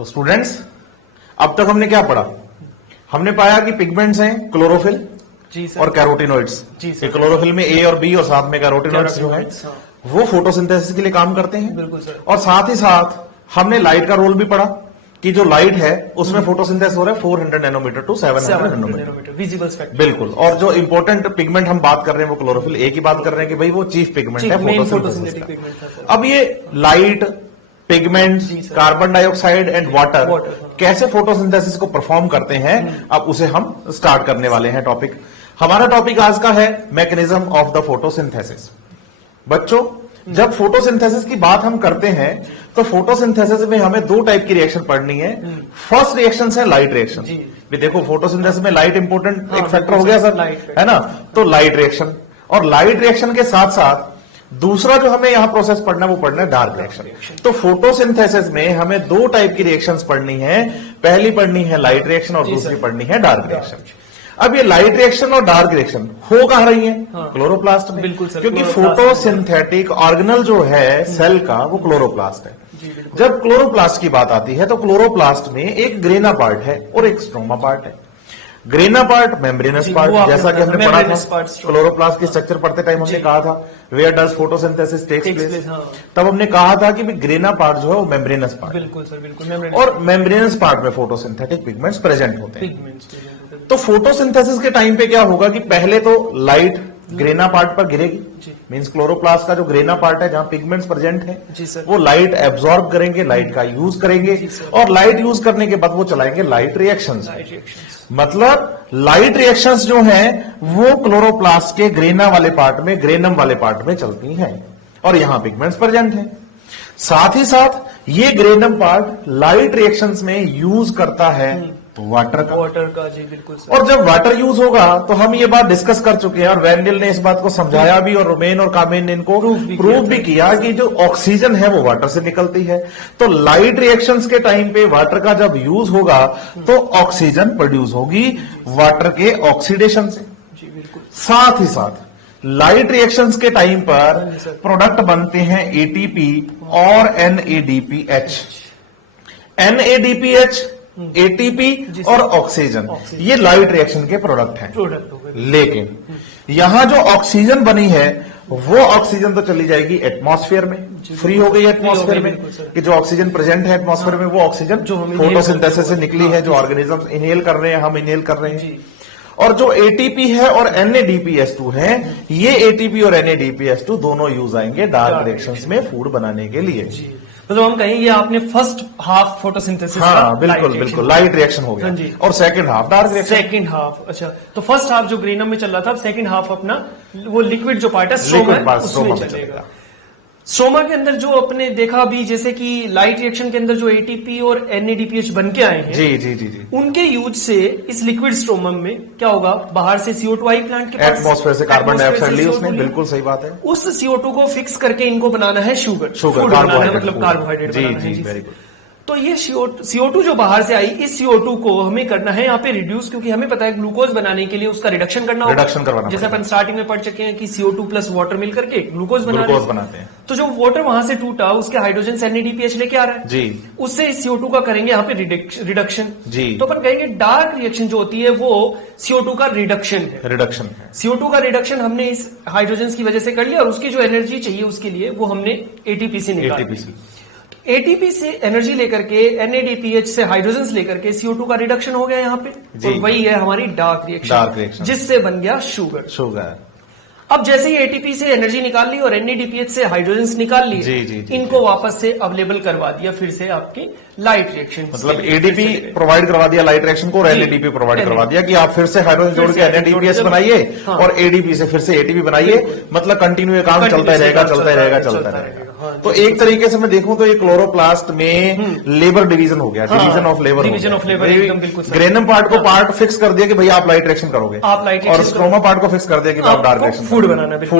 तो स्टूडेंट्स, अब तक हमने क्या पढ़ा? हमने पाया कि पिगमेंट्स हैं क्लोरोफिल जी सर। और कैरोटिनॉइड्स। जी सर। क्लोरोफिल में ए और बी और साथ में कैरोटिनॉइड्स जो है वो फोटोसिंथेसिस के लिए काम करते हैं। बिल्कुल सर। और साथ ही साथ हमने लाइट का रोल भी पढ़ा कि जो लाइट है उसमें फोटोसिंथेसिस हो रहा है 400 nanometre to 700 nanometre visible spectrum. बिल्कुल। और जो इंपॉर्टेंट पिगमेंट हम बात कर रहे हैं वो क्लोरोफिल ए की बात कर रहे हैं कि भाई वो चीफ पिगमेंट है फोटोसिंथेसिस का। पिगमेंट था सर। अब ये light, pigment, carbon dioxide and water कैसे फोटोसिंथेसिस को परफॉर्म करते हैं, अब उसे हम स्टार्ट करने वाले हैं टॉपिक। हमारा टॉपिक आज का है मैकेनिज्म ऑफ द फोटोसिंथेसिस। बच्चों, जब फोटोसिंथेसिस की बात हम करते हैं तो फोटोसिंथेसिस में हमें दो टाइप की रिएक्शन पढ़नी है। फर्स्ट रिएक्शन है लाइट रिएक्शन। भी देखो, फोटोसिंथेसिस में लाइट इंपॉर्टेंट एक फैक्टर हो गया सर, है ना? तो लाइट रिएक्शन, और लाइट रिएक्शन के साथ साथ दूसरा जो हमें यहां प्रोसेस पढ़ना है वो पढ़ना है डार्क रिएक्शन। तो फोटोसिंथेसिस में हमें दो टाइप की रिएक्शंस पढ़नी है। पहली पढ़नी है लाइट रिएक्शन और दूसरी पढ़नी है डार्क रिएक्शन। अब ये लाइट रिएक्शन और डार्क रिएक्शन हो कहां रही है? क्लोरोप्लास्ट में। बिल्कुल सर, क्योंकि फोटोसिंथेटिक ऑर्गेनल जो है सेल का वो क्लोरोप्लास्ट है। जब क्लोरोप्लास्ट की बात आती है तो क्लोरोप्लास्ट में एक ग्रेना पार्ट है और एक स्ट्रोमा पार्ट है। ग्रेना पार्ट मेम्ब्रेनस पार्ट, जैसा कि हमने पढ़ा था क्लोरोप्लास्ट के स्ट्रक्चर पढ़ते टाइम हमने कहा था where does photosynthesis takes place. तब हमने कहा था कि ग्रेना पार्ट जो है वो मेम्ब्रेनस पार्ट। बिल्कुल सर, बिल्कुल। और मेम्ब्रेनस पार्ट में फोटोसिंथेटिक पिगमेंट्स प्रेजेंट होते हैं। तो फोटोसिंथेसिस के टाइम पे क्या होगा कि पहले तो लाइट ग्रेना पार्ट पर गिरेगी, मींस क्लोरोप्लास्ट का जो ग्रेना पार्ट है जहां पिगमेंट्स प्रेजेंट है वो लाइट एब्जॉर्ब करेंगे, लाइट का यूज करेंगे, और लाइट यूज करने के बाद वो चलाएंगे लाइट रिएक्शंस। मतलब लाइट रिएक्शंस जो हैं वो क्लोरोप्लास्ट के ग्रेना वाले पार्ट में, ग्रेनम वाले पार्ट में चलती हैं, और यहां पिगमेंट्स प्रेजेंट हैं। साथ ही साथ ये ग्रेनम पार्ट लाइट रिएक्शंस में यूज करता है वाटर का। जी बिल्कुल सर। और जब वाटर यूज होगा तो हम ये बात डिस्कस कर चुके हैं, और वैंडल ने इस बात को समझाया भी, और रोमेन और कामेन ने इनको प्रूव भी किया कि जो ऑक्सीजन है वो वाटर से निकलती है। तो लाइट रिएक्शंस के टाइम पे वाटर का जब यूज होगा तो ऑक्सीजन प्रोड्यूस होगी वाटर के ऑक्सीडेशन से। जी बिल्कुल। साथ ही साथ लाइट रिएक्शंस के टाइम पर प्रोडक्ट बनते हैं एटीपी और एनएडीपीएच। एनएडीपीएच, एटीपी और ऑक्सीजन, ये लाइट रिएक्शन के प्रोडक्ट हैं। लेकिन यहां जो ऑक्सीजन बनी है वो ऑक्सीजन तो चली जाएगी एटमॉस्फेयर में, फ्री हो गई एटमॉस्फेयर में, कि जो ऑक्सीजन प्रेजेंट है एटमॉस्फेयर में वो ऑक्सीजन जो फोटोसिंथेसिस से निकली है, जो ऑर्गेनिजम्स इनहेल कर रहे हैं, हम इनहेल कर रहे हैं। और जो एटीपी है और एनएडीपीएच2 है, ये एटीपी और एनएडीपीएच2 दोनों यूज आएंगे डार्क रिएक्शंस में फूड बनाने के लिए। मतलब हम कहेंगे आपने फर्स्ट हाफ फोटोसिंथेसिस, हाँ बिल्कुल बिल्कुल, लाइट रिएक्शन हो गया, और second half dark reaction. Second half, अच्छा, तो फर्स्ट हाफ जो ग्रेनम में चल रहा था, अब सेकंड हाफ अपना वो लिक्विड जो पार्ट है स्ट्रोमा उसमें चलेगा। स्ट्रोमा के अंदर जो अपने देखा भी, जैसे कि लाइट रिएक्शन के अंदर जो एटीपी और एनएडीपीएच बन के आए हैं, जी जी जी जी, उनके यूज से इस लिक्विड स्ट्रोमम में क्या होगा, बाहर से CO2 आई प्लांट के पास, एटमॉस्फेयर से कार्बन डाइऑक्साइड ली उसने, बिल्कुल सही बात है। उस CO2 को फिक्स करके इनको बनाना है शुगर बनाना है, मतलब कार्बोहाइड्रेट बनाना है। Very good. तो ये CO2 जो बाहर से आई, इस CO2 को हमें करना है यहाँ पे रिड्यूस, क्योंकि हमें पता है ग्लूकोज बनाने के लिए उसका रिडक्शन करना होगा। रिडक्शन करवाना, जैसे अपन स्टार्टिंग में पढ़ चुके हैं कि CO2 प्लस वाटर मिल करके ग्लूकोज बनाते हैं। तो जो वाटर वहां से टूटा, उसके हाइड्रोजन से NADPH लेके आ रहा है जी, उससे इस CO2 का करेंगे यहाँ पे रिडक्शन जी। तो अपन कहेंगे डार्क रिएक्शन जो होती है वो CO2 का रिडक्शन है। CO2 का रिडक्शन हमने इस हाइड्रोजन की वजह से कर लिया, और उसकी जो एनर्जी चाहिए उसके लिए वो हमने एटीपी से निकाली। एटीपी से एनर्जी लेकर के NADPH से हाइड्रोजन लेकर के CO2 का रिडक्शन हो गया यहाँ पे, और वही है हमारी डार्क रिएक्शन, जिससे बन गया शुगर। अब जैसे ही एटीपी से एनर्जी निकाल ली और NADPH से हाइड्रोजन निकाल लिए, इनको वापस से अवेलेबल करवा दिया फिर से आपकी लाइट रिएक्शन। मतलब एडीपी प्रोवाइड करवा दिया लाइट रिएक्शन को, और एनएडीपी प्रोवाइड करवा दिया कि आप फिर से हाइड्रोजन जोड़ के NADPH बनाइए, और एडीपी से फिर से एटीपी बनाइए। मतलब कंटिन्यू काम चलता रहेगा। तो एक तरीके से मैं देखूं तो ये क्लोरोप्लास्ट में लेबर डिवीजन हो गया, division of labour. Granum part को पार्ट फिक्स कर दिया कि भाई आप लाइट रिएक्शन करोगे, और स्ट्रोमा पार्ट को फिक्स कर दिया कि आप डार्क रिएक्शन, फूड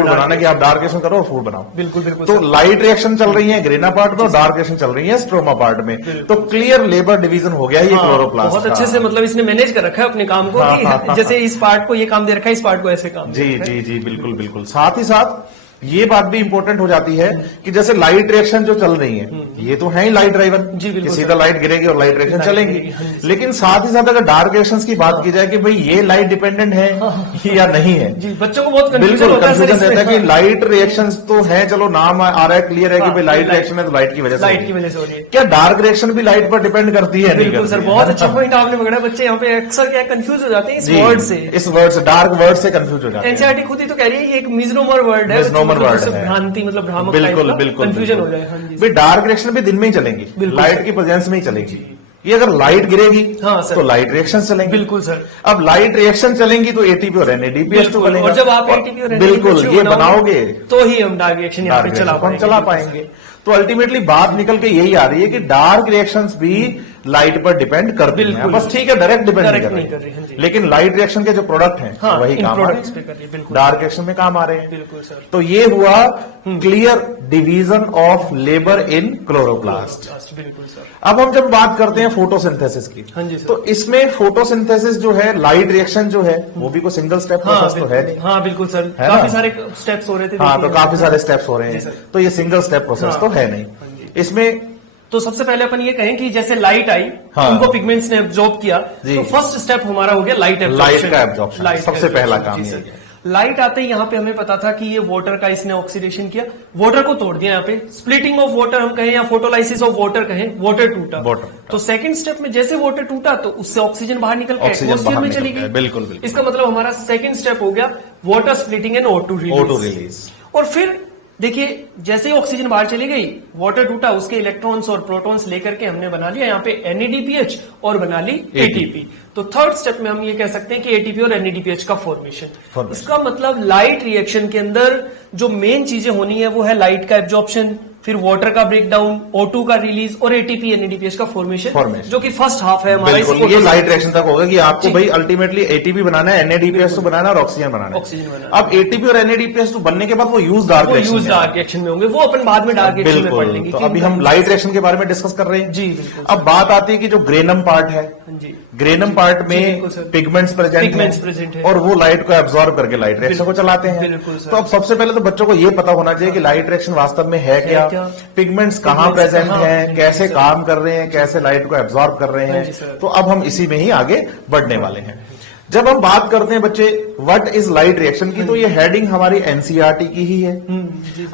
बनाना कि आप डार्क रिएक्शन करो और फूड बनाओ। बिल्कुल। तो लाइट रिएक्शन चल रही है ग्रेना पार्ट में, और डार्क रिएक्शन चल रही है स्ट्रोमा पार्ट में। तो क्लियर लेबर डिवीजन हो गया ये क्लोरोप्लास्ट। बहुत अच्छे से मतलब इसने मैनेज कर रखा है अपने काम को, जैसे इस पार्ट को ये काम दे रखा है, इस पार्ट को ऐसे काम। जी, बिल्कुल। साथ ही साथ ये बात भी इंपॉर्टेंट हो जाती है कि जैसे लाइट रिएक्शन जो चल रही है, ये तो है ही लाइट ड्राइवर, जी, बिल्कुल कि सीधा लाइट गिरेगी और लाइट रिएक्शन चलेंगी। लेकिन साथ ही साथ अगर डार्क रिएक्शंस की बात की जाए कि भाई ये लाइट डिपेंडेंट है या नहीं है, जी, बच्चों को बहुत बिल्कुल कंफ्यूजन रहता है कि लाइट रिएक्शंस तो है, चलो नाम आ रहा है, क्लियर है कि भाई लाइट रिएक्शन है तो लाइट की वजह से हो रही है। क्या डार्क रिएक्शन भी लाइट पर डिपेंड करती है? बिल्कुल सर, बहुत अच्छा पॉइंट आपने पकड़ा। बच्चे यहाँ पे अक्सर क्या कंफ्यूज हो जाते हैं इस जी, वर्ड से, इस वर्ड से, डार्क वर्ड से कंफ्यूज हो जाते हैं। एनसीईआरटी खुद ही तो कह रही है ये एक मिसनोमर वर्ड है, मिसनोमर वर्ड है, भ्रांति मतलब भ्रामक, बिल्कुल बिल्कुल कंफ्यूजन हो जाए। हाँ जी, भाई डार्क रिएक्शन भी दिन में ही चलेंगी, लाइट की प्रेजेंस में ही चलेगी। ये अगर लाइट गिरेगी हाँ सर, तो लाइट रिएक्शन चलेंगे। बिल्कुल सर। अब लाइट रिएक्शन चलेंगी तो एटीपी और एनएडीपीएस तो बनेगा, और जब आप एटीपी और बिल्कुल ये बनाओगे तो ही हम डार्क रिएक्शन यहाँ पे चला पाएंगे। तो अल्टीमेटली बात निकल के यही आ रही है कि डार्क रिएक्शंस भी लाइट पर डिपेंड करती हैं, बस ठीक है डायरेक्ट डिपेंड नहीं कर रही, लेकिन लाइट रिएक्शन के जो प्रोडक्ट हैं वही काम आ रहे हैं, डार्क रिएक्शन में काम आ रहे हैं। बिल्कुल सर। तो ये हुआ clear division of labour in chloroplast. बिल्कुल सर। अब हम जब बात करते हैं फोटोसिंथेसिस की, हाँ जी सर। तो इसमें फोटोसिंथेसिस जो है, लाइट रिएक्शन जो है, वो भी कोई सिंगल स्टेप प्रोसेस तो है नहीं। हाँ बिल्कुल सर, है काफी ना? सारे स्टेप्स हो रहे थे। हाँ, तो काफी सारे स्टेप्स हो रहे हैं, तो ये सिंगल स्टेप प्रोसेस तो है नहीं इसमें। तो सबसे पहले अपन ये कहें कि जैसे लाइट आई, हाँ, उनको पिगमेंट्स ने एब्जॉर्ब किया, तो फर्स्ट स्टेप हमारा हो गया लाइट लाइट का एब्जॉर्प्शन, सबसे पहला काम ये है। लाइट आते ही यहाँ पे हमें पता था कि ये वाटर का इसने ऑक्सीडेशन किया, वाटर को तोड़ दिया। यहाँ पे स्प्लिटिंग ऑफ वाटर हम कहें या फोटोलाइसिस ऑफ वाटर कहें, वाटर टूटा। तो सेकंड स्टेप में जैसे वाटर टूटा तो उससे ऑक्सीजन बाहर निकल के एटमॉस्फेयर में चली गई। बिल्कुल। इसका मतलब हमारा सेकंड स्टेप हो गया water splitting and O2 release. और फिर देखिए जैसे ही ऑक्सीजन बाहर चली गई, वाटर टूटा, उसके इलेक्ट्रॉन्स और प्रोटॉन्स लेकर के हमने बना लिया यहाँ पे NADPH और बना ली ATP। तो थर्ड स्टेप में हम ये कह सकते हैं कि ATP और NADPH का फॉर्मेशन। इसका मतलब लाइट रिएक्शन के अंदर जो मेन चीजें होनी है वो है लाइट का एब्जॉर्प्शन, फिर वाटर का ब्रेकडाउन, O2 का रिलीज और ATP NADPH का फॉर्मेशन, जो कि फर्स्ट हाफ है हमारा। ये लाइट रिएक्शन तक होगा कि आपको भाई अल्टीमेटली ATP बनाना है, NADPH तो बनाना है और ऑक्सीजन बनाना है। अब ATP और NADPH तो बनने के बाद वो यूज डार्क रिएक्शन में होंगे, वो अपन बाद में डार्क रिएक्शन में पढ़ लेंगे। तो अभी हम लाइट रिएक्शन के बारे में डिस्कस कर रहे हैं। जी बिल्कुल। अब बात आती है कि जो ग्रेनम पार्ट है, ग्रेनम पार्ट में पिगमेंट्स प्रेजेंट है और वो लाइट को एब्जॉर्ब करके लाइट रिएक्शन को चलाते हैं। तो अब सबसे पहले तो बच्चों को ये पता होना चाहिए कि लाइट रिएक्शन वास्तव में है क्या, पिगमेंट्स कहाँ प्रेजेंट हैं, कैसे काम कर रहे हैं, कैसे लाइट को एब्जॉर्ब कर रहे हैं। तो अब हम इसी में ही आगे बढ़ने वाले हैं। जब हम बात करते हैं बच्चे व्हाट इज लाइट रिएक्शन की, तो ये हेडिंग हमारी एनसीईआरटी की ही है।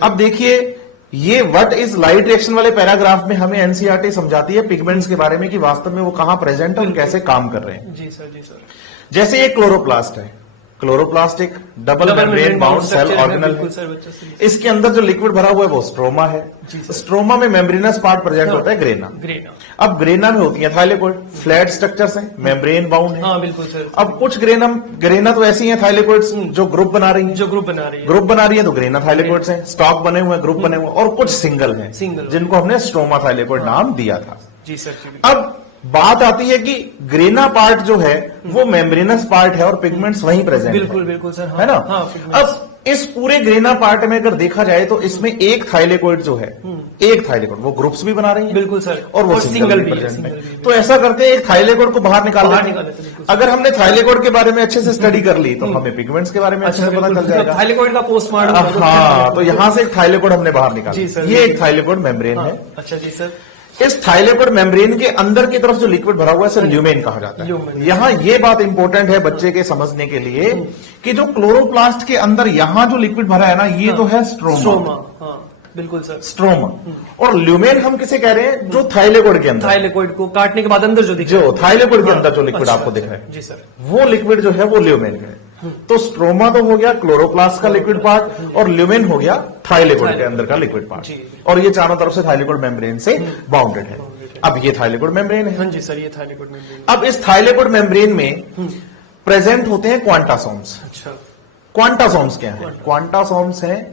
अब देखिए ये व्हाट इज लाइट रिएक्शन वाले पैराग्राफ में हमें एनसीईआरटी समझाती है पिगमेंट्स के बारे में कि वास्तव में वो कहां प्रेजेंट है और कैसे काम कर रहे हैं। जी सर, जी सर। जैसे ये क्लोरोप्लास्ट है, क्लोरोप्लास्ट एक double membrane bound cell organelle है। इसके अंदर जो लिक्विड भरा हुआ है वो स्ट्रोमा है। स्ट्रोमा में मेम्ब्रेनस पार्ट प्रेजेंट होता है ग्रेना। अब ग्रेना में होती है थाइलेकोइड, फ्लैट स्ट्रक्चर्स हैं, मेम्ब्रेन बाउंड है। हाँ बिल्कुल सर। अब कुछ ग्रेना तो ऐसी हैं थाइलेकोइड्स जो ग्रुप बना रही है, ग्रुप बना रही है तो ग्रेना थाइलेकोइड्स हैं, स्टॉक बने हुए हैं, ग्रुप बने हुए, और कुछ सिंगल हैं जिनको हमने स्ट्रोमा थाइलेकोइड नाम दिया था। जी सर। अब बात आती है कि ग्रेना पार्ट जो है वो मेम्ब्रेनस पार्ट है और पिगमेंट्स वहीं प्रेजेंट है। बिल्कुल सर। है ना? अब इस पूरे ग्रेना पार्ट में अगर देखा जाए तो इसमें एक थाइलेकोइड जो है, एक थाइलेकोइड वो ग्रुप्स भी बना रही है। बिल्कुल सर। और वो सिंगल भी प्रेजेंट है। तो ऐसा करते हैं एक थाइलेकोइड को बाहर निकाल देते। अगर हमने थाइलेकोइड के बारे में अच्छे से स्टडी कर ली तो हमें पिगमेंट्स के बारे में अच्छे से पता चल जाएगा। थाइलेकोइड का पोस्टमार्टम। हाँ, तो यहां से एक थाइलेकोइड हमने बाहर निकाला, ये एक थाइलेकोइड मेम्ब्रेन है। अच्छा जी सर। इस थाइलेकोइड मेम्ब्रेन के अंदर की तरफ जो लिक्विड भरा हुआ है इसे ल्यूमेन कहा जाता है। यहां ये बात इंपॉर्टेंट है बच्चे के समझने के लिए कि जो क्लोरोप्लास्ट के अंदर यहां जो लिक्विड भरा है ना, ये तो है स्ट्रोमा। बिल्कुल सर। स्ट्रोमा। और ल्यूमेन हम किसे कह रहे हैं? जो थाइलेकोइड के अंदर, थाइलेकोइड को काटने के बाद अंदर जो थाइलेकोइड के अंदर जो लिक्विड आपको दिख रहा है, जी सर, वो लिक्विड जो है वो ल्यूमेन का है। तो स्ट्रोमा तो हो गया क्लोरोप्लास्ट का लिक्विड पार्ट और ल्यूमेन हो गया थाइलेकोइड के अंदर का लिक्विड पार्ट। और ये चारों तरफ से थाइलेकोइड मेम्ब्रेन से बाउंडेड है। अब ये थाइलेकोइड मेम्ब्रेन है। हाँ जी सर, ये थाइलेकोइड मेम्ब्रेन। अब इस थाइलेकोइड मेम्ब्रेन में प्रेजेंट होते हैं क्वांटासोम्स। अच्छा, क्वांटासोम्स क्या है? क्वांटासोम्स हैं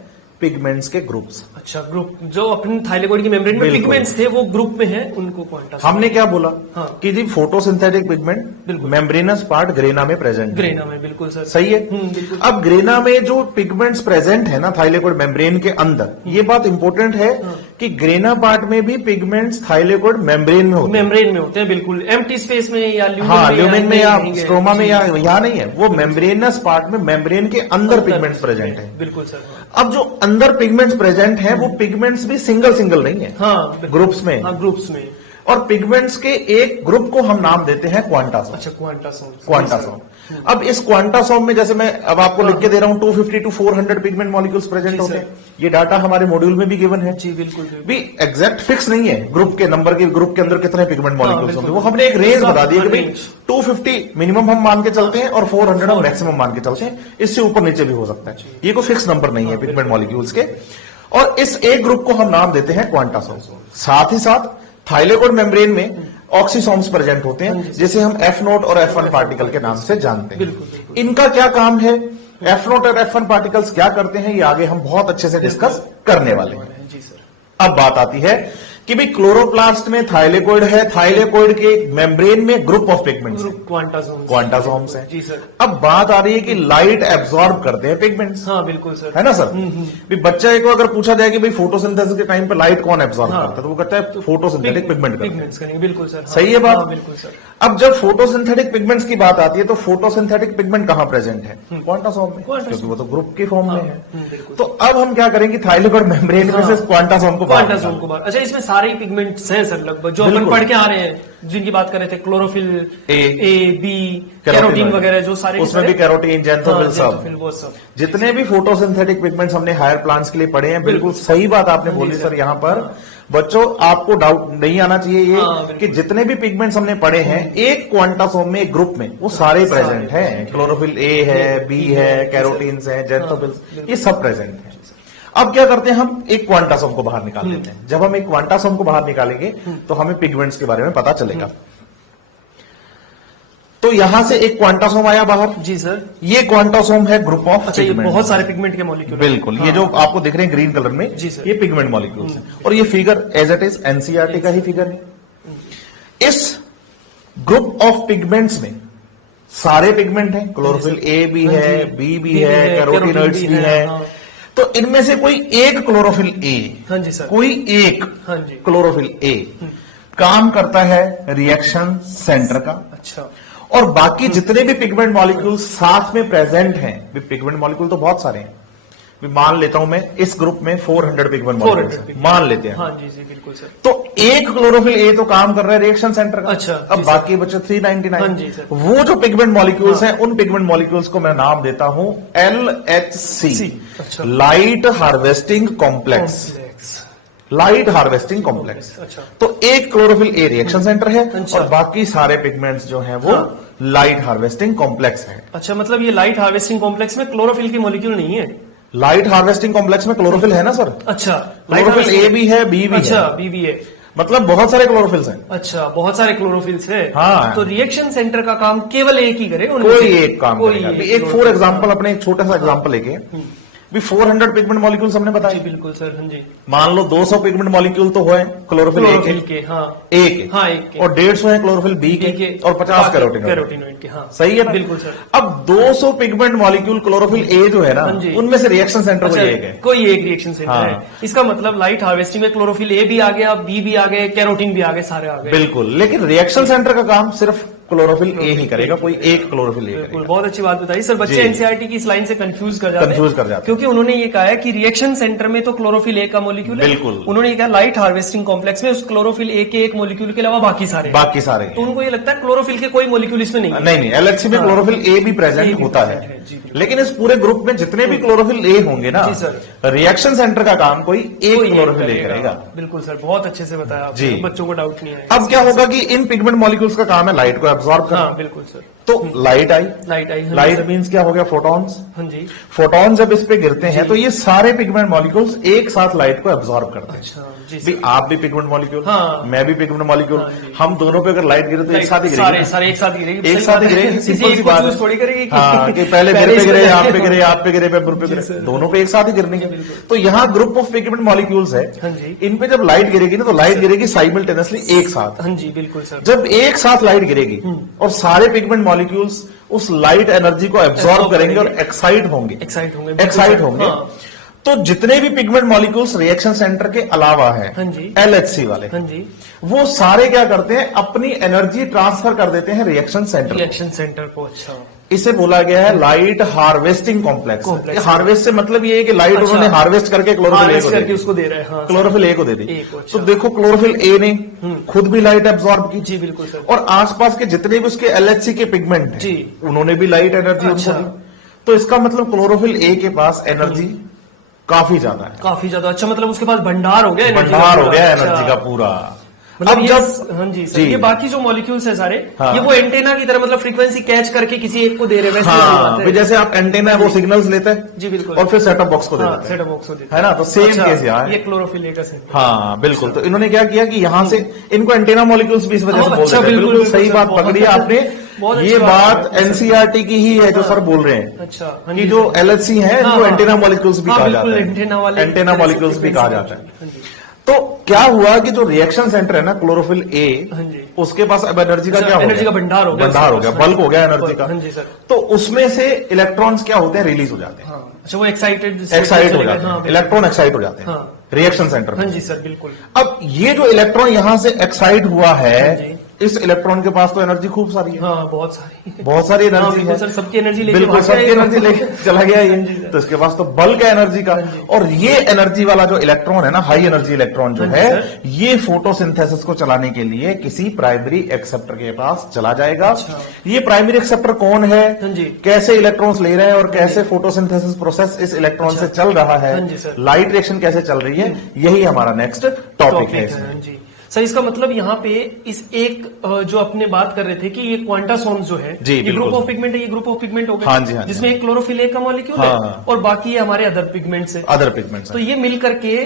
पिगमेंट्स के ग्रुप्स। अच्छा, ग्रुप जो अपने थाइलेकोइड की मेम्ब्रेन में पिगमेंट्स थे वो ग्रुप में हैं, उनको क्वांटासोम। हमने क्या बोला? हाँ। कि जी photosynthetic pigment membranous part grana में प्रेजेंट है। ग्रेना में, बिल्कुल सर, सही है। बिल्कुल। अब ग्रेना में जो पिगमेंट्स प्रेजेंट है ना थाइलेकोइड मेम्ब्रेन के अंदर, ये बात इंपॉर्टेंट है कि ग्रेना पार्ट में भी पिगमेंट्स थाइलेकोइड मेम्ब्रेन में होते हैं। मेम्ब्रेन में होते हैं, बिल्कुल एम्प्टी स्पेस में या ल्यूमेन में या स्ट्रोमा में या यहाँ नहीं है, वो मेम्ब्रेनस पार्ट में मेम्ब्रेन के अंदर पिगमेंट्स प्रेजेंट है। बिल्कुल सर। अब जो अंदर पिगमेंट्स प्रेजेंट है वो पिगमेंट्स भी सिंगल सिंगल नहीं है, हाँ ग्रुप्स में। हाँ, ग्रुप्स में। और पिगमेंट्स के एक ग्रुप को हम नाम देते हैं क्वांटासोम। अच्छा, क्वांटासोम। क्वांटासोम। अब इस क्वांटासोम में जैसे मैं अब आपको लिख के दे रहा हूं 250 to 400 पिगमेंट मॉलिक्यूल्स प्रेजेंट होते हैं। ये डाटा हमारे मॉड्यूल में भी गिवन है। जी बिल्कुल भी एग्जैक्ट फिक्स नहीं है ग्रुप के नंबर के, ग्रुप के अंदर कितने पिगमेंट मॉलिक्यूल्स होंगे, वो हमने एक रेंज बता दी है कि भाई 250 मिनिमम हम मान के चलते हैं और 400 हम मैक्सिमम मान के चलते हैं, इससे ऊपर नीचे भी हो सकता है। ये कोई फिक्स नंबर नहीं है पिगमेंट मॉलिक्यूल्स के। और इस एक ग्रुप को हम नाम देते हैं क्वांटासोम। साथ ही साथ थाइलेकोइड मेम्ब्रेन में ऑक्सीसोम्स प्रेजेंट होते हैं, जिसे हम F0 और F1 पार्टिकल के नाम से जानते हैं। इनका क्या काम है, F0 और F1 पार्टिकल्स क्या करते हैं, ये आगे हम बहुत अच्छे से डिस्कस करने वाले हैं। जी सर। अब बात आती है कि भाई क्लोरोप्लास्ट में थाइलेकोइड है, थाइलेकोइड के मेम्ब्रेन में ग्रुप ऑफ पिगमेंट्स क्वांटासोम्स है। जी सर। अब बात आ रही है कि लाइट एब्जॉर्ब करते हैं पिगमेंट्स। हाँ बिल्कुल सर, है ना सर। भी बच्चे को अगर पूछा जाए कि भाई फोटोसिंथेसिस के टाइम पे लाइट कौन एब्जॉर्ब करता है, तो वो कहता है फोटोसिंथेटिक पिगमेंट करेंगे। बिल्कुल सर, सही है बात। बिल्कुल सर। अब जब फोटोसिंथेटिक पिगमेंट्स की बात आती है तो फोटोसिंथेटिक पिगमेंट कहां प्रेजेंट है, क्वांटासोम में, क्योंकि वो तो ग्रुप के फॉर्म में है। तो अब हम क्या करेंगे, थाइलेकोइड मेम्ब्रेन में से क्वांटासोम को बाहर। अच्छा, इसमें सारे ही पिगमेंट्स हैं सर लगभग जो अपन पढ़ के आ रहे हैं, जिनकी बात कर रहे थे, क्लोरोफिल ए बी, कैरोटीन वगैरह, जो सारे, उसमें भी कैरोटीन, जेंथोफिल, वो सब जितने भी फोटोसिंथेटिक पिगमेंट्स हमने हायर प्लांट्स के लिए पढ़े हैं। बिल्कुल सही बात आपने बोली सर। यहाँ पर बच्चों आपको डाउट नहीं आना चाहिए ये कि जितने भी पिगमेंट्स हमने पढ़े हैं एक क्वांटासोम में, एक ग्रुप में, वो सारे प्रेजेंट हैं। क्लोरोफिल ए है, बी है, कैरोटीन्स है, जेंथोफिल्स, ये सब प्रेजेंट है। अब क्या करते हैं, हम एक क्वांटासोम को बाहर निकाल लेते हैं। जब हम एक क्वांटासोम को बाहर निकालेंगे तो हमें पिगमेंट्स के बारे में पता चलेगा। तो यहां से एक क्वांटासोम आया बाहर। जी सर। ये क्वांटासोम है ग्रुप ऑफ। अच्छा, ये बहुत सारे पिगमेंट के मॉलिक्यूल। बिल्कुल। ये जो आपको दिख रहे हैं ग्रीन कलर में, ये पिगमेंट मॉलिक्यूल है। और ये figure as it is NCERT का ही फिगर है। इस ग्रुप ऑफ पिगमेंट्स में सारे पिगमेंट हैं, क्लोरोफिल ए भी है, बी भी है, कैरोटीनॉइड्स भी है। तो इनमें से कोई एक क्लोरोफिल ए, हाँ जी सर, कोई एक क्लोरोफिल ए काम करता है रिएक्शन सेंटर का। अच्छा। और बाकी जितने भी पिगमेंट मॉलिक्यूल साथ में प्रेजेंट हैं, पिगमेंट मॉलिक्यूल तो बहुत सारे हैं, मान लेता हूं मैं इस ग्रुप में 400 पिगमेंट मॉलिक्यूल मान लेते हैं। हाँ जी जी बिल्कुल सर। तो एक क्लोरोफिल ए तो काम कर रहा है रिएक्शन सेंटर का। अच्छा। अब बाकी बचे 399। हाँ जी सर। वो जो पिगमेंट मॉलिक्यूल्स हैं, उन पिगमेंट मॉलिक्यूल्स को मैं नाम देता हूं LHC, light harvesting complex. Light harvesting complex. अच्छा। तो एक क्लोरोफिल ए रिएक्शन सेंटर है। अच्छा। और बाकी सारे पिगमेंट्स जो हैं वो लाइट हार्वेस्टिंग कॉम्प्लेक्स है। अच्छा, मतलब ये लाइट हार्वेस्टिंग कॉम्प्लेक्स में क्लोरोफिल की मॉलिक्यूल नहीं है। लाइट हार्वेस्टिंग कॉम्प्लेक्स में क्लोरोफिल है ना सर। अच्छा, क्लोरोफिल ए भी है, बी भी है। अच्छा, बी भी है, मतलब बहुत सारे क्लोरोफिल्स हैं। अच्छा, बहुत सारे क्लोरोफिल्स है। हाँ। तो रिएक्शन सेंटर का काम केवल एक ही करे, कोई एक काम करेगा। एक फॉर एग्जांपल, अपने एक छोटा सा एग्जांपल लेके, 400 पिगमेंट मॉलिक्यूल्स हमने बताया। बिल्कुल सर। हाँ जी। मान लो 200 पिगमेंट मॉलिक्यूल तो हुए क्लोरोफिल ए के, हाँ, एक के, हाँ, एक के, और 150 है क्लोरोफिल बी के, और 50 कैरोटीनॉइड के। हाँ, सही है। बिल्कुल सर। अब 200 पिगमेंट मॉलिक्यूल क्लोरोफिल ए जो है ना, उनमें से रिएक्शन सेंटर कोई एक है, कोई एक रिएक्शन सेंटर है। इसका मतलब लाइट हार्वेस्टिंग में क्लोरोफिल ए भी आ गया, बी भी आ गए, कैरोटीन भी आ गए, सारे आ गए। बिल्कुल। लेकिन रिएक्शन सेंटर का काम सिर्फ क्लोरोफिल ए ही करेगा, कोई एक क्लोरोफिल ए करेगा। बहुत अच्छी बात बताई सर। बच्चे एनसीईआरटी की इस लाइन से कंफ्यूज कर जाते हैं, क्योंकि उन्होंने ये कहा है कि रिएक्शन सेंटर में तो क्लोरोफिल ए का मॉलिक्यूल है। बिल्कुल। उन्होंने ये कहा लाइट हार्वेस्टिंग कॉम्प्लेक्स में उस क्लोरोफिल ए के एक मॉलिक्यूल के अलावा बाकी सारे। तो उनको ये लगता है क्लोरोफिल के कोई मॉलिक्यूल इसमें नहीं। नहीं, LHC में क्लोरोफिल ए भी प्रेजेंट होता है। लेकिन इस पूरे ग्रुप में जितने भी क्लोरोफिल ए होंगे ना, रिएक्शन सेंटर का काम कोई एक क्लोरोफिल ए करेगा। बिल्कुल सर, बहुत अच्छे से बताया आपने, बच्चों को डाउट नहीं आया। अब क्या होगा कि इन पिगमेंट मॉलिक्यूल्स का काम है लाइट को एब्जॉर्ब करना। बिल्कुल सर। तो लाइट आई। लाइट मीन्स क्या हो गया, फोटॉन्स। हाँ जी। फोटॉन जब इस पे गिरते हैं तो ये सारे पिगमेंट मॉलिक्यूल्स एक साथ लाइट को एब्जॉर्ब करते हैं। अच्छा, भी आप भी पिगमेंट मॉलिक्यूल, मैं भी पिगमेंट मॉलिक्यूल, हम दोनों पे अगर लाइट गिरे तो एक साथ ही गिरेगी। सारे एक साथ गिरेगी। एक साथ ही गिरेगी, सिंपल सी बात है। थोड़ी करेगी कि पहले मेरे पे गिरे, आप पे गिरे, आप पे गिरे, पेपर पे गिरे, दोनों पे एक साथ ही गिरने के। तो यहाँ ग्रुप ऑफ पिगमेंट मॉलिक्यूल्स है, इन पे जब लाइट गिरेगी ना, तो लाइट गिरेगी साइमल्टेनियसली एक साथ। हाँ जी बिल्कुल सर। जब एक साथ लाइट गिरेगी और सारे पिगमेंट मॉलिक्यूल्स उस लाइट एनर्जी को एब्जॉर्ब करेंगे और एक्साइट होंगे। तो जितने भी पिगमेंट मॉलिक्यूल्स रिएक्शन सेंटर के अलावा है, हाँ जी, LHC वाले, हाँ जी, वो सारे क्या करते हैं, अपनी एनर्जी ट्रांसफर कर देते हैं रिएक्शन सेंटर। रिएक्शन सेंटर को। अच्छा, इसे बोला गया है लाइट हार्वेस्टिंग कॉम्प्लेक्स। हार्वेस्ट से मतलब ये है कि लाइट उन्होंने हार्वेस्ट करके क्लोरोफिल उसको दे रहे हैं। हाँ, क्लोरोफिल ए को दे दी। अच्छा। तो देखो क्लोरोफिल ए ने खुद भी लाइट एब्जॉर्ब की। जी बिल्कुल सर। और आसपास के जितने भी उसके LHC के पिगमेंट हैं, जी, उन्होंने भी लाइट एनर्जी अच्छा। उनको दी। तो इसका मतलब क्लोरोफिल ए के पास एनर्जी काफी ज्यादा है, काफी ज्यादा। अच्छा, मतलब उसके पास भंडार हो गया एनर्जी का भंडार हो पूरा। गया अच्छा। एनर्जी का पूरा। मतलब अब ये जब हाँ जी सर, जी। ये बाकी जो मॉलिक्यूल्स है सारे, हाँ। ये वो एंटेना की तरह मतलब फ्रीक्वेंसी कैच करके किसी एक को दे रहे हैं, वैसे हाँ, बात है। भी जैसे आप एंटेना है वो सिग्नल्स लेते हैं जी बिल्कुल, और फिर सेटअप बॉक्स को दे हाँ, देते सेटअप हैं, बॉक्स को देते है ना। तो सेम अच्छा, केस यहाँ ये है। क्लोरोफिल ए का सेंटर। हाँ बिल्कुल। तो इन्होंने क्या किया कि यहाँ से इनको एंटेना मॉलिक्यूल्स भी इस वजह से बोल अच्छा, देते हैं। बिल्कुल, बिल्कुल सही बिल्कुल, बात पकड़ी है आपने। बहुत अच्छी ये बात है। NCERT की ही है जो सर बोल रहे हैं। अच्छा, हाँ कि जी, जो सर। LHC है हाँ, इनको हाँ। एंटेना मॉलिक्यूल्स भी हाँ, कहा बिल्कुल, जाता है, एंटेना वाले एंटेना मॉलिक्यूल्स भी कहा जाता है। हाँ जी। तो क्या हुआ कि जो रिएक्शन सेंटर है ना क्लोरोफिल ए, हाँ जी, उसके पास अब एनर्जी का अच्छा, क्या हो एनर्जी गया? का भंडार हो गया, भंडार हो गया, बल्क हो गया एनर्जी का। हाँ जी सर। तो उसमें से इलेक्ट्रॉन्स क्या होते हैं, रिलीज हो जाते हैं। हाँ, अच्छा, वो एक्साइटेड हो जाते हैं, इलेक्ट्रॉन एक्साइट हो जाते हैं हाँ। रिएक्शन सेंटर हाँ में। जी सर, बिल्कुल। अब ये जो इलेक्ट्रॉन यहां से एक्साइट हुआ हाँ है, जी। इस इलेक्ट्रॉन के पास तो एनर्जी खूब सारी है, हाँ, बहुत सारी बहुत सारी हाँ, एनर्जी बिल्कुल है सर, सबकी एनर्जी लेके बिल्कुल भाग सबकी जाएगा। एनर्जी लेके चला गया हाँ जी ये। सर। तो इसके पास तो बल्क है एनर्जी का। हाँ जी। और ये एनर्जी वाला जो इलेक्ट्रॉन है ना, हाई एनर्जी इलेक्ट्रॉन जो हाँ जी है, सर। ये फोटोसिंथेसिस को चलाने के लिए किसी प्राइमरी एक्सेप्टर के पास चला जाएगा। अच्छा। ये प्राइमरी एक्सेप्टर कौन है, हाँ जी। कैसे इलेक्ट्रॉन्स ले रहे हैं और कैसे फोटोसिंथेसिस प्रोसेस इस इलेक्ट्रॉन से चल रहा है, हाँ जी सर। लाइट रिएक्शन कैसे चल रही है, यही हमारा नेक्स्ट टॉपिक है इसमें। हाँ जी सर। इसका मतलब यहाँ पे इस एक जो अपने बात कर रहे थे कि ये क्वांटासोम्स जो है, जी, ये बिल्कुल। ग्रुप ऑफ पिगमेंट है, ये ग्रुप ऑफ पिगमेंट हो गए, हाँ जी, हाँ जी। जिसमें एक क्लोरोफिल ए का मॉलिक्यूल हाँ, है हाँ। और बाकी ये हमारे अदर पिगमेंट्स है। अदर पिगमेंट्स तो ये मिलकर के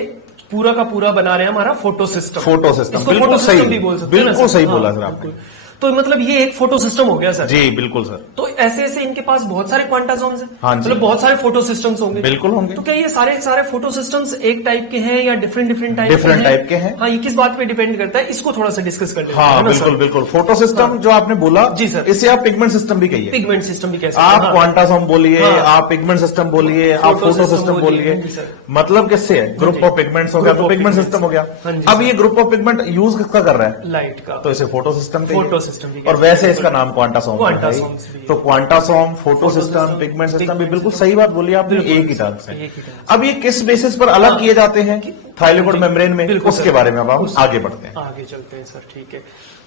पूरा का पूरा बना रहे हैं हमारा फोटो सिस्टम। फोटो सिस्टम, इसको बिल्कुल फोटो सही, सिस्टम भी बोल सकते हैं ना बिल्कुल सर? सही हाँ, बोला सर आपने। बिल्कुल। तो मतलब ये एक फोटो सिस्टम हो गया सर। जी बिल्कुल सर। तो ऐसे ऐसे इनके पास बहुत सारे क्वांटासोम्स हैं, हाँ जी। मतलब बहुत सारे फोटो सिस्टम्स होंगे। बिल्कुल होंगे। तो क्या ये सारे सारे फोटो सिस्टम्स एक टाइप के हैं या डिफरेंट डिफरेंट टाइप के हैं? हाँ, ये किस बात पे डिपेंड करता है, इसको थोड़ा सा डिस्कस कर लेते हैं, हाँ है ना बिल्कुल सर? बिल्कुल। फोटो सिस्टम जो आपने बोला, जी सर। इसे आप पिगमेंट सिस्टम भी कहिए, पिगमेंट सिस्टम भी कह सकते हैं। आप हाँ। क्वांटासोम बोलिए, हाँ। आप पिगमेंट सिस्टम बोलिए, आप फोटो फोटो सिस्टम सिस्टम बोलिए, बोलिए, जी सर। मतलब किससे है, ग्रुप जी। ऑफ पिगमेंट्स हो गया Group तो of पिगमेंट pigments। सिस्टम हो गया। हाँ जी अब सर। ये ग्रुप ऑफ पिगमेंट यूज किसका कर रहा है, लाइट का। तो इसे फोटो सिस्टम फोटो सिस्टम भी कह और सकते वैसे हैं। इसका नाम क्वांटासोम है। क्वांटासोम्स भी। तो quantasome, photo system, system, pigment system भी pigment बिल्कुल system। सही बात बोली आपने, बिल्कुल एक ही टर्म से। एक ही term से। अब ये किस बेसिस पर अलग हाँ। किए जाते हैं थाइलेकोड जी, मेम्ब्रेन में, बिल्कुल उसके सर। बारे में अब हम आगे बढ़ते हैं। आगे चलते हैं सर, ठीक है।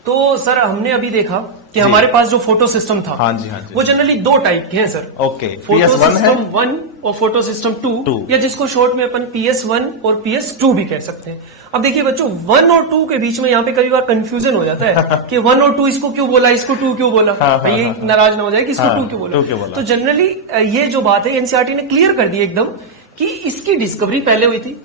तो सर हमने अभी देखा कि हमारे पास जो फोटो सिस्टम था, हाँ जी, हाँ जी। वो जनरली दो टाइप के हैं सर। ओके, फोटो PS1 है, सिस्टम 1 और फोटो सिस्टम 2, या जिसको शॉर्ट में अपन PS1 और PS2 भी कह सकते हैं। अब देखिए बच्चों, 1 और 2 के बीच में यहाँ पे कई बार कंफ्यूजन हो जाता है कि 1 और 2 इसको क्यों बोला, इसको 2 क्यों बोला, ये नाराज ना हो जाए कि इसको 2 क्यों बोला। तो जनरली ये जो बात है एनसीईआरटी ने क्लियर कर दी एकदम कि इसकी डिस्कवरी पहले हुई थी,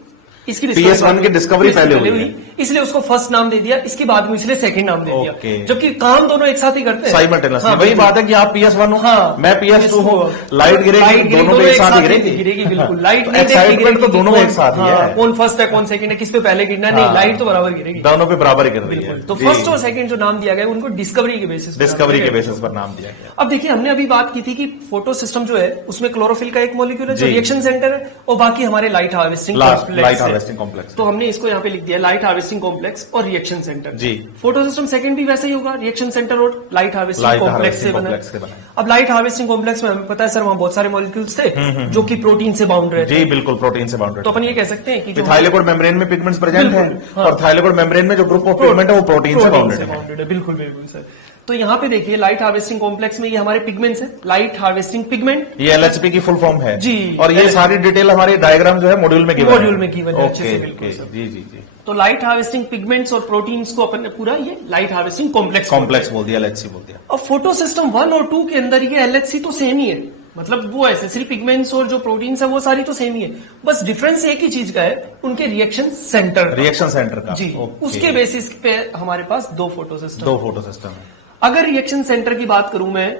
इसकी PS1 की डिस्कवरी पहले हुई, इसलिए उसको फर्स्ट नाम दे दिया, इसके बाद में इसलिए सेकंड नाम दे दिया। ओके। जबकि काम दोनों एक साथ ही करते हैं, साइमल्टेनियसली। हाँ, वही बिल्कुल। बात है कि आप PS1 हो, हाँ, मैं PS2 हूँ, लाइट गिरेगी, दोनों में एक साथ ही गिरेगी बिल्कुल। लाइट नहीं एक्साइटमेंट तो दोनों में एक साथ ही है, कौन फर्स्ट है कौन सेकंड है, किस पे पहले गिरना, नहीं, लाइट तो बराबर गिरेगी, दोनों पे बराबर गिर रही है। तो फर्स्ट और सेकंड जो नाम दिया गया उनको डिस्कवरी के बेसिस पर नाम दिया गया। अब देखिए, हमने अभी बात की थी कि फोटो सिस्टम जो है उसमें क्लोरोफिल का एक मॉलिक्यूल है जो जी। रिएक्शन सेंटर है, और बाकी हमारे लाइट हार्वेस्टिंग कॉम्प्लेक्स। तो हमने इसको यहाँ पे लिख दिया, लाइट हार्वेस्टिंग कॉम्प्लेक्स और रिएक्शन सेंटर। जी। फोटो सिस्टम सेकंड भी वैसे ही होगा, रिएक्शन सेंटर और लाइट हार्वेस्टिंग कॉम्प्लेक्स से बना। अब लाइट हार्वेस्टिंग कॉम्प्लेक्स में हमें पता है सर वहाँ बहुत सारे मॉलिक्यूल्स थे जो कि प्रोटीन से बाउंड रहते जी बिल्कुल, प्रोटीन से बाउंड। तो अपन ये कह सकते हैं कि जो थाइलेकोड मेम्ब्रेन में पिगमेंट्स प्रेजेंट हैं, हाँ। और थाइलेकोड मेम्ब्रेन में जो ग्रुप ऑफ पिगमेंट है वो प्रोटीन से बाउंडेड है। है। बिल्कुल बिल्कुल सर। तो यहाँ पे देखिए, लाइट हार्वेस्टिंग कॉम्प्लेक्स में ये हमारे पिगमेंट्स हैं, लाइट हार्वेस्टिंग पिगमेंट, ये LHP की फुल फॉर्म है जी। और ये सारी डिटेल हमारे डायग्राम जो है मॉड्यूल में गिवन है। मॉड्यूल में गिवन है, अच्छे से, ओके, बिल्कुल ओके, सर। जी जी जी। तो लाइट हार्वेस्टिंग पिगमेंट्स और प्रोटीन्स को अपन ने पूरा ये लाइट हार्वेस्टिंग कॉम्प्लेक्स बोल दिया, LHC बोल दिया। अब फोटो सिस्टम 1 और 2 के अंदर ये LHC तो सेम ही है, मतलब वो एसेसरी पिगमेंट्स और जो प्रोटीन्स है वो सारी तो सेम ही है, बस डिफरेंस एक ही चीज का है, उनके रिएक्शन सेंटर का। जी, उसके बेसिस पे हमारे पास दो फोटो सिस्टम है। अगर रिएक्शन सेंटर की बात करूं मैं,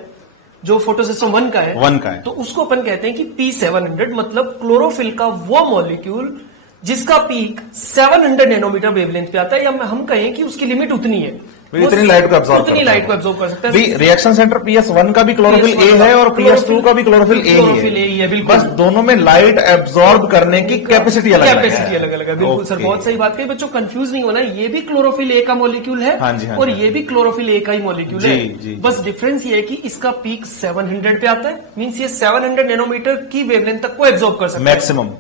जो फोटो सिस्टम 1 का है, तो उसको अपन कहते हैं कि P700, मतलब क्लोरोफिल का वो मॉलिक्यूल जिसका पीक 700 नैनोमीटर वेवलेंथ पे आता है, या हम कहें कि उसकी लिमिट उतनी है। इतनी लाइट को एब्जॉर्ब उतनी लाइट को एब्जॉर्ब कर सकता है। रिएक्शन सेंटर PS1 का भी क्लोरोफिल ए है और PS2 का भी क्लोरोफिल ए ही है, बिल्कुल। बस दोनों में लाइट एब्जॉर्ब करने की कैपेसिटी अलग अलग है। बिल्कुल सर, बहुत सही बात कही बच्चों, कंफ्यूज नहीं होना, ये भी क्लोरोफिल ए का मॉलिक्यूल है और ये भी क्लोरोफिल ए का ही मॉलिक्यूल है। बस डिफरेंस ये है कि इसका पीक 700 पे आता है, मींस ये 700 नैनोमीटर की वेवलेंथ तक को एब्जॉर्ब कर सकता है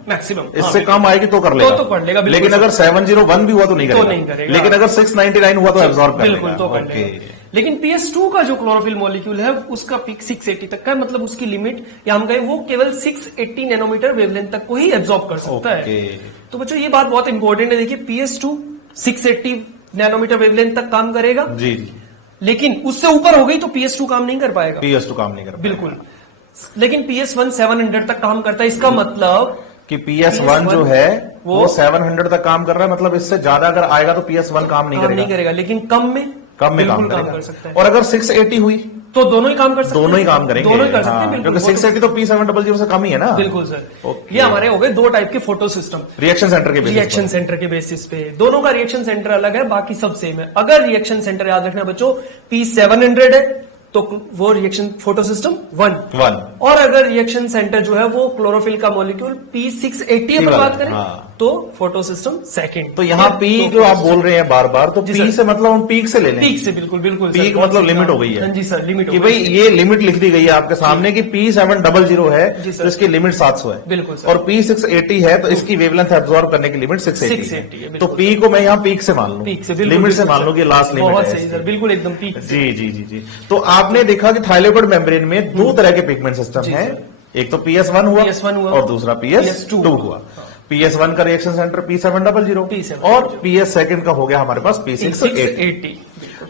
मैक्सिमम। इससे कम आएगी तो कर लेगा, लेकिन अगर 701 भी हुआ तो नहीं करेगा, लेकिन अगर 699 हुआ तो एब्जॉर्ब कर बिल्कुल तो कर लेगा। लेकिन PS2 का जो क्लोरोफिल मॉलिक्यूल है उसका पीक 680 तक का है, मतलब उसकी लिमिट या हम कहें वो केवल 680 नैनोमीटर वेवलेंथ तक को ही एब्जॉर्ब कर सकता है। तो बच्चों ये बात बहुत इंपॉर्टेंट है, देखिए PS2 680 नैनोमीटर वेवलेंथ तक काम करेगा जी, लेकिन उससे ऊपर हो गई तो PS2 काम नहीं कर पाएगा, PS2 काम नहीं कर पाएगा बिल्कुल। लेकिन PS1 700 तक काम करता है, इसका मतलब कि PS1 जो है वो 700 तक काम कर रहा है, मतलब इससे ज्यादा अगर आएगा तो PS1 काम नहीं करेगा, लेकिन कम में काम कर सकता है। और अगर 680 हुई तो दोनों ही काम कर सकते हैं, दोनों ही काम करेंगे, दोनों ही कर सकते हैं, क्योंकि 680 तो P700 से कम ही है ना। बिल्कुल सर। ये हमारे हो गए दो टाइप के फोटो सिस्टम, रिएक्शन सेंटर के बेसिस पे। दोनों का रिएक्शन सेंटर अलग है, बाकी सब सेम है। अगर रिएक्शन सेंटर याद रखना बच्चों P700 है तो वो रिएक्शन फोटो सिस्टम 1, और अगर रिएक्शन सेंटर जो है वो क्लोरोफिल का मॉलिक्यूल P680 पर बात करें तो फोटो सिस्टम सेकंड। तो यहाँ पी जो आप बोल रहे हैं बार बार, तो पी से मतलब हम पीक से ले लें, पीक से, बिल्कुल पीक मतलब लिमिट हो गई है। हाँ जी सर, लिमिट कि भाई ये लिमिट लिख दी गई है आपके सामने कि P700 है तो इसकी लिमिट 700 है, बिल्कुल सर। और P680 है तो इसकी वेवलेंथ एब्जॉर्ब करने की लिमिट 680 है। तो पी को मैं यहाँ पीक से मान लूं, लिमिट से मान लूं कि लास्ट लिमिट है। बहुत सही सर, बिल्कुल एकदम पीक। जी। तो आपने देखा कि थाइलेकोइड मेम्ब्रेन में दो तरह के पिगमेंट सिस्टम है, एक तो PS1 हुआ और दूसरा PS2 हुआ। PS1 का रिएक्शन सेंटर P700 और PS सेकंड का हो गया हमारे पास P680।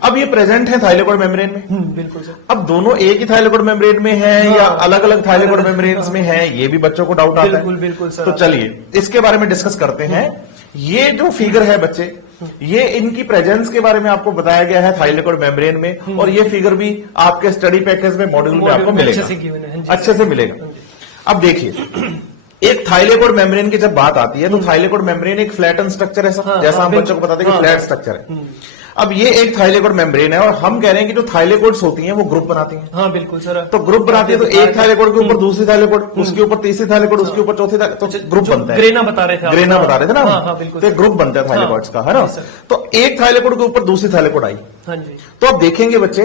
अब ये प्रेजेंट है थाइलेकोइड मेम्ब्रेन में, बिल्कुल सर। अब दोनों एक ही थाइलेकोइड मेम्ब्रेन में है या अलग अलग थाइलेकोइड मेम्ब्रेन में है, ये भी बच्चों को डाउट आता है। बिल्कुल सर। तो चलिए इसके बारे में डिस्कस करते हैं। ये जो फिगर है बच्चे, ये इनकी प्रेजेंस के बारे में आपको बताया गया है थाइलेकोइड मेम्ब्रेन में, और ये फिगर भी आपके स्टडी पैकेज में मॉड्यूल में आपको मिलेगा, अच्छे से मिलेगा। अब देखिए, एक थाइलेकोइड मेम्ब्रेन की जब बात आती है तो थाइलेकोइड मेम्ब्रेन एक फ्लैटन स्ट्रक्चर है, जैसा हम बच्चों को बताते हैं कि फ्लैट स्ट्रक्चर है। अब ये एक थाइलेकोइड मेम्ब्रेन है और हम कह रहे हैं कि जो थाइलेकोइड्स होती हैं वो ग्रुप बनाती हैं। हाँ बिल्कुल सर। तो ग्रुप बनाती है तो एक थाइलेकोइड के ऊपर दूसरी थाइलेकोइड, उसके ऊपर तीसरी थाइलेकोइड, उसके ऊपर चौथी थाइलेकोइड, तो ग्रुप बनता है। ग्रेना बता रहे थे ना, हाँ, तो ग्रुप बनता है थाइलेकोइड्स का, है ना। तो एक थाइलेकोइड के ऊपर दूसरी थाइलेकोइड आई। हाँ जी। तो आप देखेंगे बच्चे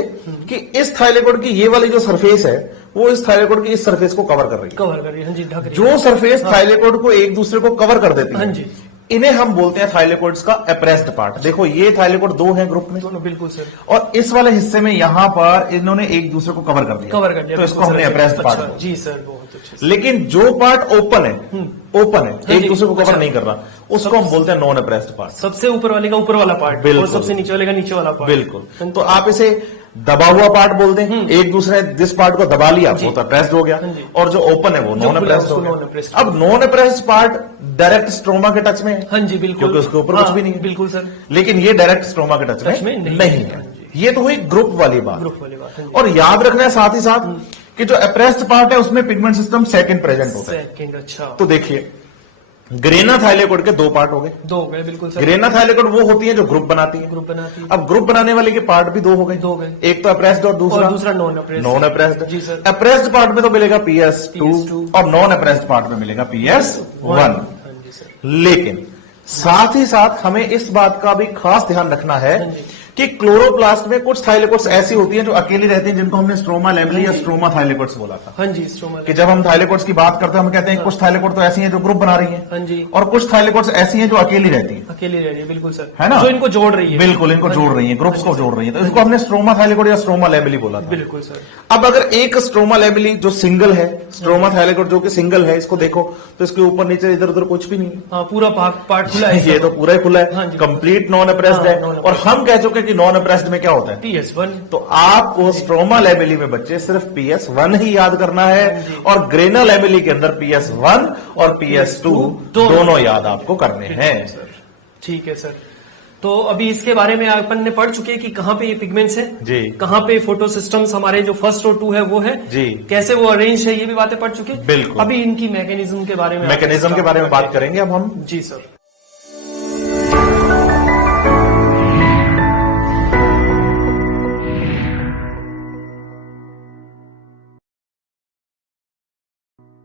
कि इस थाइलेकोइड की ये वाली जो सरफेस है वो इस थाइलेकोइड की इस सरफेस को कवर कर रही है, हाँ जी, ढक रही है। जो सरफेस थाइलेकोइड को एक दूसरे को कवर कर देती है, हाँ जी, इन्हें हम बोलते हैं थाइलेकोइड्स का एप्रेस्ड पार्ट। देखो ये थाइलेकोइड दो हैं ग्रुप में, दोनों, बिल्कुल सर। और इस वाले हिस्से में यहां पर इन्होंने एक दूसरे को कवर कर दिया, तो इसको हमने एप्रेस्ड पार्ट बोला। जी सर, बहुत अच्छे। लेकिन जो पार्ट ओपन है एक दूसरे को कवर नहीं कर रहा, उसको हम बोलते हैं नॉन एप्रेस्ड पार्ट। सबसे ऊपर वाले का ऊपर वाला पार्ट और सबसे नीचे वाले का नीचे वाला पार्ट। बिल्कुल। तो आप इसे दबा हुआ पार्ट बोलते हैं, एक दूसरे ने जिस पार्ट को दबा लिया वो तो एप्रेस्ड हो गया, और जो ओपन है वो नॉन एप्रेस्ड हो गया। अब non appressed part direct stroma के टच में है, हाँ जी बिल्कुल, क्योंकि उसके ऊपर कुछ भी नहीं है, बिल्कुल सर। लेकिन ये डायरेक्ट स्ट्रोमा के टच में नहीं है। ये तो हुई ग्रुप वाली बात। और याद रखना है साथ ही साथ कि जो एप्रेस्ड पार्ट है उसमें पिगमेंट सिस्टम सेकंड प्रेजेंट होता है। अच्छा। तो देखिए, ग्रेना थाइलेकोइड के दो पार्ट हो गए, बिल्कुल सर। ग्रेना थाइलेकोइड वो होती है जो ग्रुप बनाती है, अब ग्रुप बनाने वाले के पार्ट भी दो हो गए, एक तो अप्रेस्ड और दूसरा नॉन अप्रेस्ड। जी सर। अप्रेस्ड पार्ट में तो मिलेगा PS2 और नॉन अप्रेस्ड पार्ट में मिलेगा PS1। लेकिन साथ ही साथ हमें इस बात का भी खास ध्यान रखना है कि क्लोरोप्लास्ट में कुछ थाइलेकोइड्स ऐसी होती हैं जो अकेली रहती हैं, जिनको हमने स्ट्रोमा लेमली या स्ट्रोमा थाइलेकोइड्स बोला था। हाँ जी, स्ट्रोमा। कि जब हम थाइलेकोइड्स की बात करते हैं हम कहते हैं कुछ थाइलेकोइड तो ऐसी हैं जो ग्रुप बना रही हैं, हाँ जी, और कुछ थाइलेकोइड्स ऐसी हैं जो अकेली रहती हैं, बिल्कुल सर, है ना, जो इनको जोड़ रही है, बिल्कुल इनको जोड़ रही है, ग्रुप्स को जोड़ रही है। तो इसको हमने स्ट्रोमा थाइलेकोइड या स्ट्रोमा लेमली बोला था, बिल्कुल सर। अब अगर एक स्ट्रोमा लेमली जो सिंगल है, स्ट्रोमा थाइलेकोइड जो कि सिंगल है, इसको देखो तो इसके ऊपर नीचे इधर उधर कुछ भी नहीं है, पूरा पार्ट खुला है, ये तो पूरा ही खुला है, कंप्लीट नॉन अप्रेस्ड है। और हम कह चुके कि नॉन अप्रेस्ड में क्या होता है, PS1। तो आपको स्ट्रोमा लेमेली में बच्चे सिर्फ PS1 ही याद करना है, और ग्रेना लेमेली के अंदर PS1 और PS2 दोनों याद आपको करने हैं। ठीक है सर। तो अभी इसके बारे में अपन ने पढ़ चुके हैं कि कहाँ पे ये पिगमेंट्स है जी, कहाँ पे फोटो सिस्टम्स हमारे जो फर्स्ट और 2 है वो है जी, कैसे वो अरेंज है, ये भी बातें पढ़ चुके हैं। बिल्कुल। अभी इनकी मैकेनिज्म के बारे में बात करेंगे अब हम। जी सर।